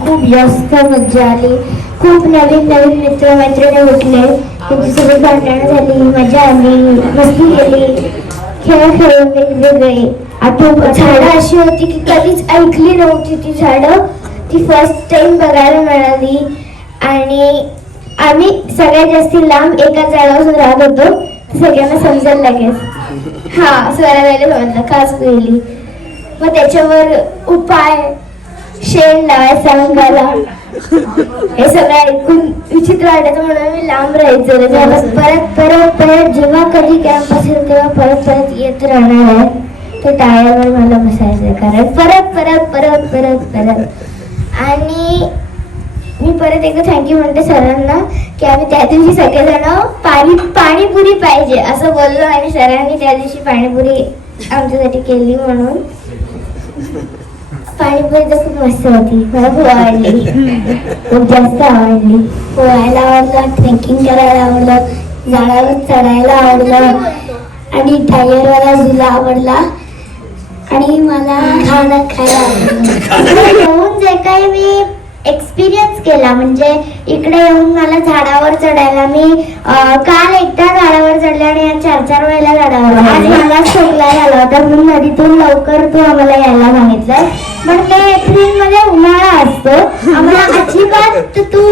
खूप जास्त मजा आली. खूप नवीन नवीन मित्र मैत्रिणी भेटले, त्यांच्यासोबत भांडणं झाली, मजा आली, मस्ती केली, खेळ खेळून वेगवेगळे झाडं अशी होती की कधीच ऐकली नव्हती ती झाडं, ती फर्स्ट टाइम बघायला मिळाली. आणि आम्ही सगळ्यात जास्ती लांब एका झाडावर राहत होतो, सगळ्यांना समजायला लागेल. हा स्वराबाईला समजलं का असं गेली. मग त्याच्यावर उपाय शेण लावायचा अंगाला, हे सगळं ऐकून विचित्र वाटायचं म्हणून मी लांब राहायचं. परत परत परत जेव्हा कधी कॅम्प असेल तेव्हा परत परत येत राहणार आहे. ते टाळ्यावर मला बसायचं कारण परत परत परत परत परत. आणि मी परत एकदा थँक्यू म्हणते सरांना की आम्ही त्या दिवशी सगळेजण पाणीपुरी पाहिजे असं बोललो आणि सरांनी त्या दिवशी पाणीपुरी आमच्यासाठी केली. म्हणून पाणीपुरी तर खूप मस्त होती, मला खूप आवडली, खूप जास्त आवडली. पोहायला आवडलं, ट्रेकिंग करायला आवडलं, झाडावर चढायला आवडलं आणि टायरवाला झुला आवडला आणि मला खाणं खायला आवडलं. येऊन जे काही मी एक्सपिरियन्स केला म्हणजे इकडे येऊन मला झाडावर चढायला मी काल एकदा झाडावर चढले आणि 4-4 वेळेला झाडावर. आज मला खोकला झाला होता म्हणून नदीतून लवकर तू आम्हाला यायला सांगितलं. पण ते एप्रिल मध्ये उन्हाळा असतो, आम्हाला अजिबात तू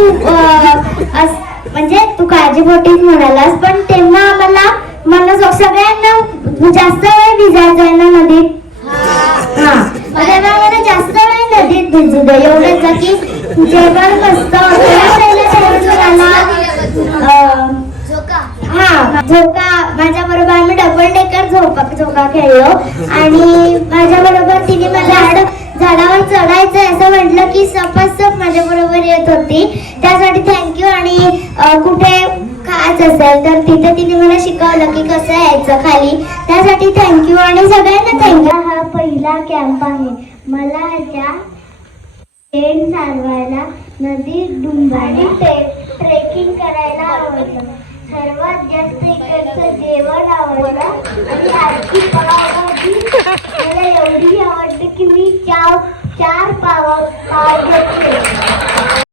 म्हणजे तू काळजीपोटीच म्हणालास, पण तेव्हा आम्हाला मला सगळ्यांना जास्त वेळ भिजायचं आहे ना नदीत. हा तेव्हा आम्हाला जास्त वेळ नदीत भिजू दे एवढंच की जेवण मस्त झोका माझ्या बरोबर आम्ही डबल डेकर झोका खेळलो आणि माझ्या बरोबर तिने मला झाडावर चढायचंय असं म्हटलं की सपसप माझ्या बरोबर येत होती. त्यासाठी थँक्यू. आणि कुठे खाच असेल तर तिथे तिने मला शिकवलं की कसं यायचं खाली, त्यासाठी थँक्यू. आणि सगळ्यांना थँक्यू. हा पहिला कॅम्प आहे. मला ह्याच्या शेण सारवायला, नदी डुंबायला, ट्रेकिंग करायला आवडलं. सर्वात जास्त इकडचं जेवण आवडलं आणि आजची पावभाजी मला एवढी आवडली की मी 4 पाव घेतले.